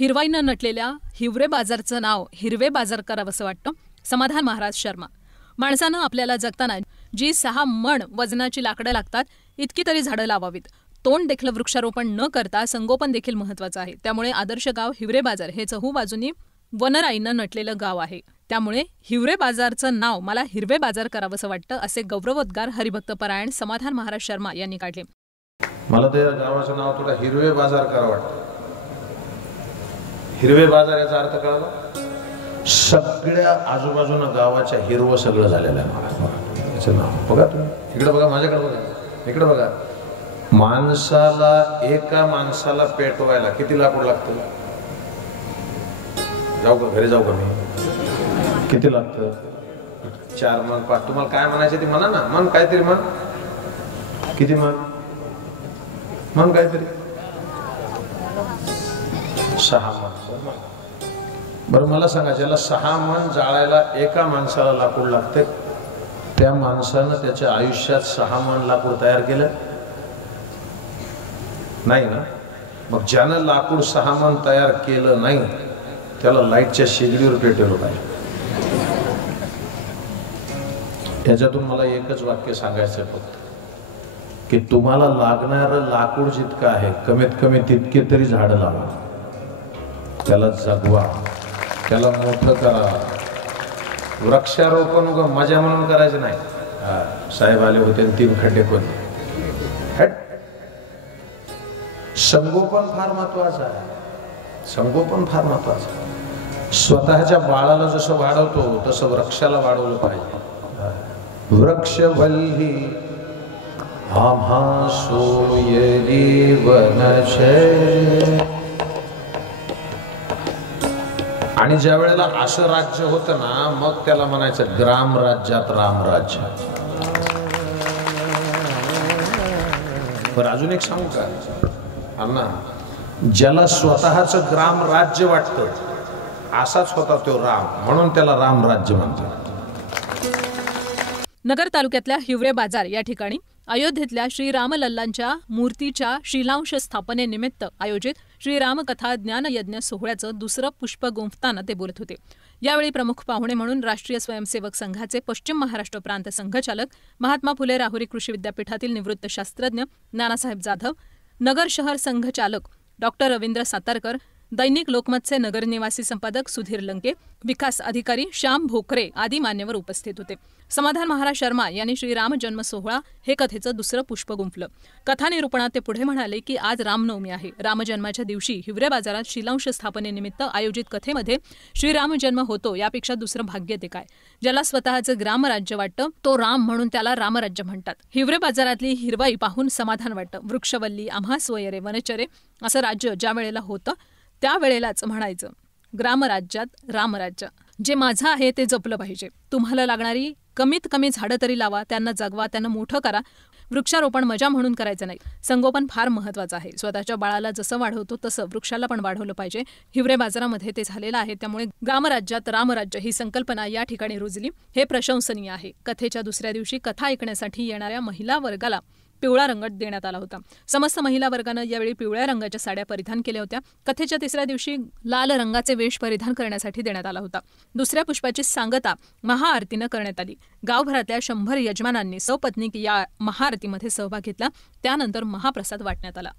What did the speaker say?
हिरवाईनं नटलेल्या हिवरे बाजारचं नाव हिरवे बाजार करावंसं वाटतं. समाधान महाराज शर्मा. माणसानं आपल्याला जगताना जी 6 मण वजनाची लाकडं लागतात इतकी तरी झाडं लावावीत. तोंड देखील वृक्षारोपण न करता संगोपन देखील महत्त्वाचं आहे. त्यामुळे आदर्श गाव हिवरे बाजार हे चहूबाजूंनी वनराईनं नटलेलं गाव आहे. त्यामुळे हिवरे बाजारचं नाव मला हिरवे बाजार करावंसं वाटतं, असे गौरवोद्गार हरिभक्तपरायण समाधान महाराज शर्मा यांनी काढले. मला त्या गावाचं नाव तुला हिरवे बाजार करावं वाटतं. हिरवे बाजार याचा अर्थ कळला. सगळ्या आजूबाजूला गावाच्या हिरवं सगळं झालेलं आहे. मला याचं नाव बघा, तुम्ही इकडे बघा, माझ्याकडे बघा, इकडे बघा. एका माणसाला पेटवायला किती लाकूड लागतं? जाऊ का घरी, जाऊ का मी? किती लागतं? 4 मन 5. तुम्हाला काय म्हणायचं ते म्हणा ना. मन काहीतरी म्हण. किती मन काहीतरी 6 मन. बरं मला सांगा, ज्याला 6 मन जाळायला एका माणसाला लाकूड लागते, त्या माणसानं त्याच्या आयुष्यात 6 मन लाकूड तयार केलं नाही ना? मग ज्यानं लाकूड 6 मन तयार केलं नाही त्याला लाईटच्या शेगडीवर पेटवलं पाहिजे. त्याच्यातून मला एकच वाक्य सांगायचं फक्त, की तुम्हाला लागणारं लाकूड जितकं आहे कमीत कमी तितके तरी झाडं लावा, त्याला जगवा, त्याला मोठं करा. वृक्षारोपण मजा म्हणून करायचं नाही. साहेब आले होते 3 खड्डे खोदले. संगोपन फार महत्वाचं आहे. संगोपन फार महत्वाचं आहे. स्वतःच्या बाळाला जसं वाढवतो तसं वृक्षाला वाढवलं पाहिजे. वृक्ष वल्ली आम्हा सोयरी वनशे. आणि ज्या वेळेला असं राज्य होतं ना, मग त्याला म्हणायचं ग्राम राज्यात रामराज्य. बरं अजून एक सांगू का अण्णा? ज्याला स्वतःचं ग्राम राज्य वाटतं असाच होता तो राम, म्हणून त्याला रामराज्य म्हणतात. नगर तालुक्यातल्या हिवरे बाजार या ठिकाणी अयोध्येतल्या श्रीरामलल्लांच्या मूर्तीच्या शिलांश स्थापनेनिमित्त आयोजित श्रीरामकथा ज्ञानयज्ञ सोहळ्याचं दुसरं पुष्प गुंफताना ते बोलत होते. यावेळी प्रमुख पाहुणे म्हणून राष्ट्रीय स्वयंसेवक संघाचे पश्चिम महाराष्ट्र प्रांत संघचालक, महात्मा फुले राहुरी कृषी विद्यापीठातील निवृत्त शास्त्रज्ञ नानासाहेब जाधव, नगर शहर संघचालक डॉक्टर रवींद्र सातारकर, दैनिक लोकमतचे नगरनिवासी संपादक सुधीर लंके, विकास अधिकारी श्याम भोकरे आदी मान्यवर उपस्थित होते. समाधान महाराज शर्मा यांनी श्रीराम जन्म सोहळा हे कथेचं दुसरं पुष्प गुंफलं. कथानिरूपणात ते पुढे म्हणाले की आज रामनवमी आहे. रामजन्माच्या दिवशी हिवरे बाजारात शिलांश स्थापनेनिमित्त आयोजित कथेमध्ये श्रीराम जन्म होतो यापेक्षा दुसरं भाग्य ते काय? ज्याला स्वतःचं ग्रामराज्य वाटतं तो राम, म्हणून त्याला रामराज्य म्हणतात. हिवरे बाजारातली हिरवाई पाहून समाधान वाटतं. वृक्षवल्ली आम्हा सोयरे वनचरे असं राज्य ज्या वेळेला होतं त्यावेळेलाच म्हणायचं ग्रामराज्यात रामराज्य. जे माझं आहे ते जपलं पाहिजे. तुम्हाला लागणारी कमीत कमी झाडं तरी लावा, त्यांना जगवा, त्यांना मोठं करा. वृक्षारोपण मजा म्हणून करायचं नाही. संगोपन फार महत्त्वाचं आहे. स्वतःच्या बाळाला जसं वाढवतो तसं वृक्षाला पण वाढवलं पाहिजे. हिवरे बाजारामध्ये ते झालेलं आहे. त्यामुळे ग्रामराज्यात रामराज्य ही संकल्पना या ठिकाणी रुजली, हे प्रशंसनीय आहे. कथेच्या दुसऱ्या दिवशी कथा ऐकण्यासाठी येणाऱ्या महिला वर्गाला पिवळा रंग देण्यात आला होता. समस्त महिला वर्गानं यावेळी पिवळ्या रंगाच्या साड्या परिधान केल्या होत्या. कथेच्या तिसऱ्या दिवशी लाल रंगाचे वेश परिधान करण्यासाठी देण्यात आला होता. दुसऱ्या पुष्पाची सांगता महाआरतीनं करण्यात आली. गावभरातल्या 100 यजमानांनी सपत्नीक या महाआरतीमध्ये सहभाग घेतला. त्यानंतर महाप्रसाद वाटण्यात आला.